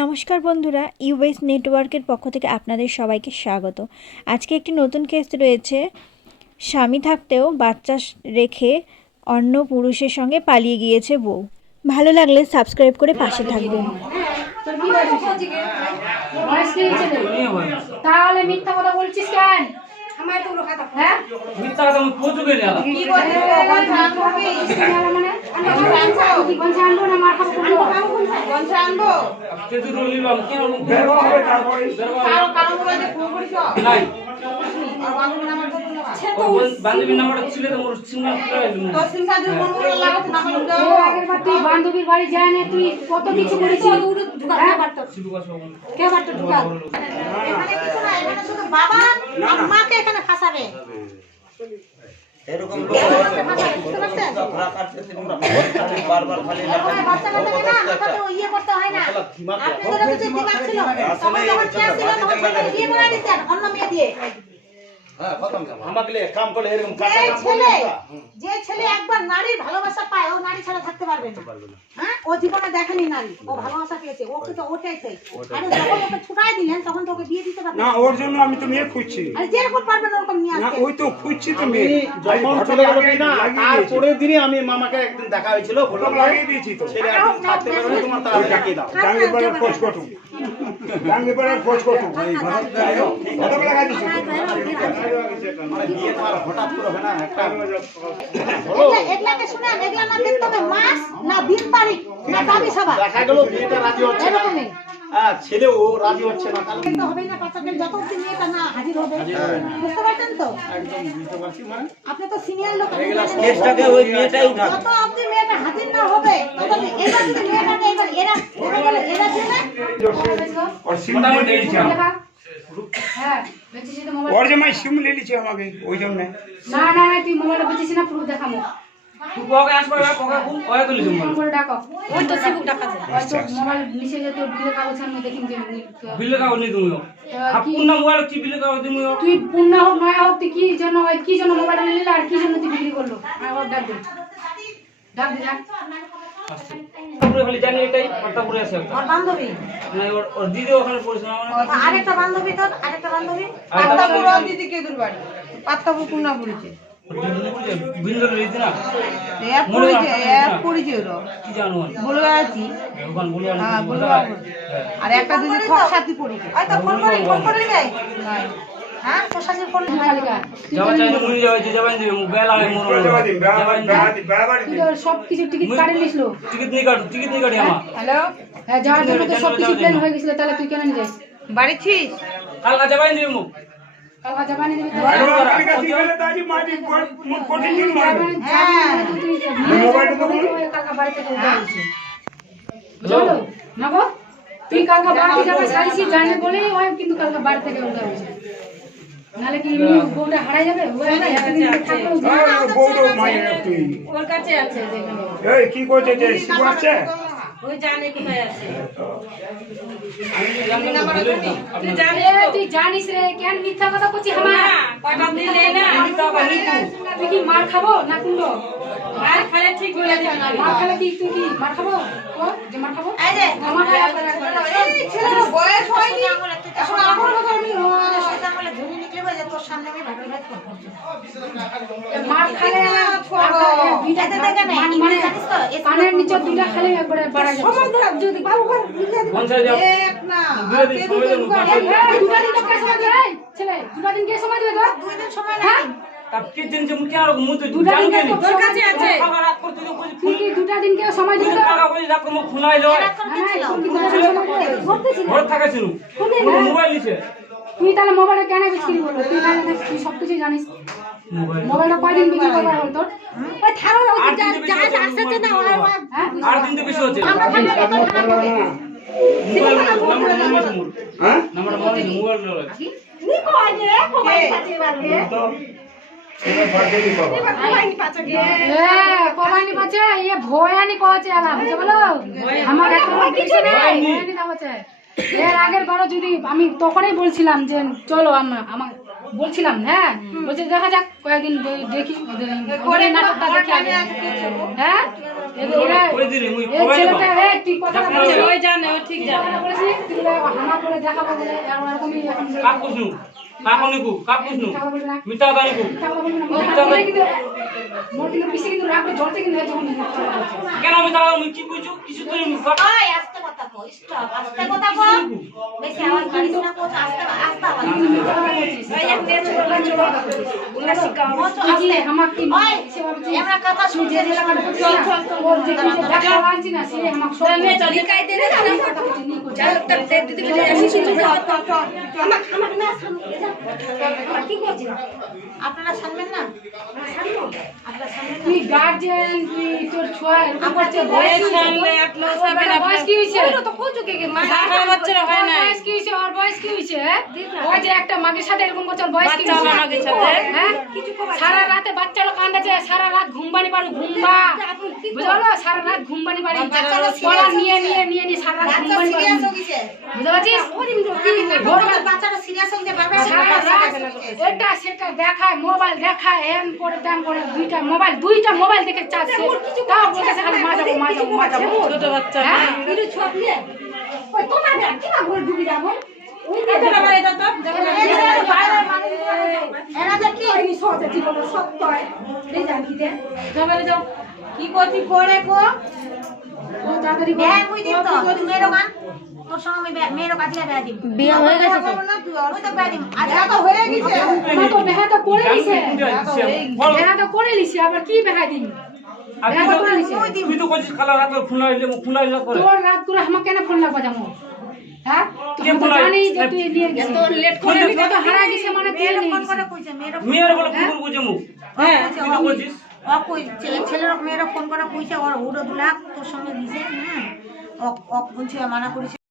নমস্কার বন্ধুরা, ইউএস নেটওয়ার্কের পক্ষ থেকে আপনাদের সবাইকে স্বাগত। আজকে একটি নতুন কেস রয়েছে। স্বামী থাকতেও বাচ্চা রেখে অন্য পুরুষের সঙ্গে পালিয়ে গিয়েছে বউ। ভালো লাগলে সাবস্ক্রাইব করে পাশে থাকবেন। তাহলে মিথ্যা কথা বলছিস কেন? হ্যাঁ মিথ্যা কথা আমি কোচু করে আলা কি করছিস? গঞ্জ আনবো না মার খাবো? গঞ্জ আনবো কেতু রলি বাম কি রকম বের হবে তারপরে কারো কারো মোবাইলে ফোন করিস নাই আর বান্ধবী নাম্বার কত না বান্ধবী নাম্বারটা ছিল তো মোর সিঙ্গেল করে আইলো তোর সিম সাথে ফোন করে লাগাতে নাম্বার দাও। আগের বার তুই বান্ধবীর বাড়ি যায় না, তুই কত কিছু করেছিস? ঢুকা পারতো শুরু কর সব কে পারতো ঢুকা? এখানে কিছু না, এখানে শুধু বাবা আর মাকে এখানে ফাঁসাবে। এরকম বুঝতে পারছেন? বারবার খালি বাচ্চা কাচ্চাকে না আপনাকে ইয়ে করতে হয় না। আপনাদের কিছু দিমাগ ছিল, তখন যখন চেয়ে ছিল তখন ছেলেকে বিয়ে করে দিতেন অন্য মেয়ে দিয়ে। হ্যাঁ খতম আমাকে কাম করলে এরকম যে ছেলে একবার নারীর ভালোবাসা পায়, ও নারী ছাড়া থাকতে পারবে না। হ্যাঁ, ও জীবনে দেখেনি নারী, ও ভালোবাসা পেয়েছে, ওকে তো ওটাই চাই। আরে যখন ওকে ছুটাই দিলেন তখন তো ওকে বিয়ে দিতে পারবেন না, ওর জন্য আমি তো মেয়ে খুঁজছি। আরে যেরকম পারবেন ওরকম নিয়ে না, আসতে। ওই তো খুঁজছি তো মেয়ে। যখন চলে গেল না তারপরের দিনই আমি মামাকে একদিন দেখা হয়েছিল, বললাম লাগিয়ে দিয়েছি তো। ছেলে একদিন থাকতে পারবে না, তোমার তাড়াতাড়ি ডাকিয়ে দাও। জাঙ্গিপাড়ার খোঁজ কটু, জাঙ্গিপাড়ার খোঁজ কটু। কত লাগা দিচ্ছি? মানে বিয়ে তোমার হঠাৎ করে হয় না একটা এগুলাকে শুনেন, এগুলা না দেখতে হবে মাস না দিন তারিখ না দাবি সভা। দেখা গেল মেয়েটা রাজি হচ্ছে না, এরকমই হ্যাঁ ছেলেও রাজি হচ্ছে না, তাহলে তো হবেই না। বাচ্চাদের যত অব্দি মেয়েটা না হাজির হবে, বুঝতে পারছেন তো? একদম বুঝতে পারছি। মানে আপনি তো সিনিয়র লোক, কেসটাকে ওই মেয়েটাই উঠাবে। যত অব্দি মেয়েটা হাজির না হবে ততদিন এবার যদি মেয়েটাকে এবার এরা জেনে ওর সিম মোটামুটি দিয়ে দিয়েছি আমি। হ্যাঁ বেঁচেছি তো মোবাইল। ওর জামাই সিম নিয়ে নিয়েছে আমাকে, ওই জন্য। না না তুই মোবাইলটা বেঁচেছি না, প্রুফ দেখামো। তুই কোকে আসবা কোকা ওয়া তুলি জম ফোন করে ডাকো। ওই তো সিবুক ডাকা যায়। ওই তো মোবাইল নিচে যে তোর বিলে কাগজ আমি দেখিন যে বিল কাগজ নি তুমিও আপন না মোবাইল কি বিল কাগজ তুমিও তুই পূর্ণা হোক নয়া হোক, তুই কি জন্য কি জন্য মোবাইলটা নিলি আর কি জন্য তুই বিক্রি করলো? আমার ডাক দে, ডাক দে ডাক। পুরো খালি জানি এটাই পাটা পুরো আছে আর বান্ধবী না ওর দিদি ওখানে পড়ছে না মানে আরেকটা বান্ধবী, তোর আরেকটা বান্ধবী পাত্তাপুর দিদি কেদুর বাড়ি পাত্তাপুর কুন্না পড়েছে বিন্দর রইছে না এক পড়েছে ওরা কি জানো বলে আছি ওখান বলে হ্যাঁ বলে আর একটা দিদি খক সাথী পড়েছে ওই তো ফোন করে যাই। হ্যাঁ তোর সাথে ফোন মালিকা যাওয়া চাই মুনি যাওয়া যে যাবেন যে বেলা হয় মোর বেড়াবাড়ি, বেড়াবাড়ি। তুই তোর সব কিছু টিকিট কাটে নিসলো। টিকিট নি কাটি আমা হ্যালো হ্যাঁ যাওয়ার জন্য তো সব কিছু প্ল্যান হয়ে গেছিল, তাহলে তুই কেন নিয়ে যাস? বাড়ি ছিস কালকা যাবেন দিমু কালকা জাবানি দিবি তো? আমি কাছে গেলে তো আজই মাটি কোটি দিন মারবে। মোবাইলটা তো বলো। কালকা বাড়ি থেকে উঠে আসছে। চলো না গো, তুই কালকা বাড়ি যাবে সাইছি জানে বলে ওই কিন্তু কালকা বাড়ি থেকে উঠে আসছে। নালে কি বউটা হারাই যাবে? ওই না এতদিন থাকলো আর বউরও মায়ের তুই। ওর কাছে আছে যেখানে এই কি করছে যে শিবু আছে? ওই জানে কোথায় আছে। আপনি তুই জানিস রে, কেন মিথ্যা কথা করছিস? আমার কয়টা দিন নেই না, তুই কি মার খাবো না কুন্ডো? মার খেলে ঠিক বলে দিবি। মার খেলে কি তুই কি মার খাবো? ও যে মার খাবো আমার এই ছেলে বয়স হয়নি এখন আমার কথা আমি সেটা বলে ধরে নিকলে বাজে তোর সামনে আমি ভাগল ভাগ করব। মার খেলে না ছোড়ো দুইটা দেখে না মানে জানিস তো কানের নিচে দুইটা খেলে একবারে বাড়া যাবে। সময় ধরে যদি বাবু ঘর বিলে দিবি কোন সাইড এক না দুই দিন সময় দেব দুটা দিন কে সময় দেবে? ছেলে দুটা দিন কে সময় দেবে? তোর দুই দিন সময় লাগে। তাপ কি দিন যে মুখে আর মুখ তো দুটা দিন জানবে তোর কাছে আছে। রাত করতে তো কই তুই কি দুটা দিন কে সময় দিবি? টাকা কই রাত মুখ খুলাই লয় ঘর থাকাছিল মোবাইল নিছে তুই তাহলে মোবাইলে কেন বিক্রি করলো? তুই তাহলে তুই সবকিছু জানিস। মোবাইল মোবাইলটা কয়দিন বিক্রি করবার হল তোর? ওই থারো আর দিন তো বেশি আসছে না হ্যাঁ আর দিন তো বেশি হচ্ছে আমরা থাকলে কত থানা করবে? মোবাইল নাম্বার মোর হ্যাঁ? নাম্বার মোবাইল নি কই যে মোবাইল কাছে বাড়বে। তো এবার বাড়ি বাবা। কমাইনি পাচ্ছে এ ভয়ানি কছে আলাম বুঝতে বলো আমার এখন কিছু নেই ভয়ানি না হচ্ছে। এর আগের বারও যদি আমি তখনই বলছিলাম যে চলো আমার বলছিলাম, হ্যাঁ বলছে দেখা যাক কয়েকদিন দেখি ওদের নাটকটা দেখি আগে। হ্যাঁ এরা এই ছেলেটা তুই তুই কথা বলছিস ওই জানে ও ঠিক জানে বলেছিস তুই হামা করে দেখাবো বলে এরকমই এখন কাপ কুছনু কাকনিকু কাপ কুছনু মিতা দানিকু মোর কিন্তু পিছে কিন্তু রাখবে জ্বলতে কিন্তু যখন কেন মিতা আমি কি কইছো কিছু তো আমি ওই আস্তে কথা কও স্টপ আস্তে কথা কও বেশি আওয়াজ করিস না কোচ আস্তে আস্তে আওয়াজ ওই এক নে ছোড়া ছোড়া উলা শিখাও মোচ আস্তে হামা কি ওই আমরা কথা শুনছি যে চল ওর যে কিছু দেখা আনছি না সে আমাক সব নে চল কাই দে চল তক দে দিদি বলে আসি চল আমাকে না সামনে কি করছিস আপনারা শুনবেন না আপনারা শুনবেন তুই গার্জিয়ান তুই তোর ছোয়া এরকম করছে বয়স বয়স কি হইছে ওই তো কোচু কে মা বাচ্চারা হয় না বয়স কি হইছে ওর বয়স কি হইছে ওই যে একটা মাগের সাথে এরকম করছে ওর বয়স কি হইছে বাচ্চা মাগের সাথে হ্যাঁ সারা রাতে বাচ্চারা কান্দাছে সারা রাত ঘুমবানি পারু ঘুমবা বুঝলো সারা রাত ঘুমবানি পারি পড়া নিয়ে সারা রাত ঘুমবানি পারি বুঝতে পারছিস বাচ্চারা সিরিয়াস হয়ে যাবে সারা রাত এটা সেটা দেখায় মোবাইল দেখায় এম করে দাম করে দুইটা মোবাইল দেখে চাচ্ছে তাও বলতেছে খালি মা যাবো ছোট বাচ্চা হ্যাঁ ভিডিও ছবি দিয়ে ওই তোমার কি না ঘর ঢুকে যাবো ওই যে বাবা এটা তো এরা দেখি এই সত্যি জীবন সত্য এই জানি দে যাও কি করছি করে গো ও তাড়াতাড়ি বিয়ে হই দিত তুই মেরো গান তোর সঙ্গে আমি মেরো কাজিয়া বিয়ে দিব বিয়ে হয়ে গেছে না তুই ওই তো বিয়ে দিব আজ তো হয়ে গেছে মা তো বেহা তো করে লিছে বেহা তো করে লিছে আবার কি বেহা দিন বেহা করে লিছে তুই তো কইছিস কালা রাত ফুনাইলে করে তোর রাত করে আমাকে কেন ফোন লাগবা জামো হ্যাঁ তুই তো জানিস যে তুই নিয়ে গেছিস তো লেট করে তো হারা গেছে মানে তুই নিয়ে ফোন করে গেছিস কইছে মেরো মেয়ের বলে কুকুর বুঝে মুখ হ্যাঁ তুই তো কইছিস ও কই ছেলের মেয়েরা ফোন করে কইছে ওর উড়ো দুলাক তোর সঙ্গে দিছে হ্যাঁ ও বলছে মানা করেছে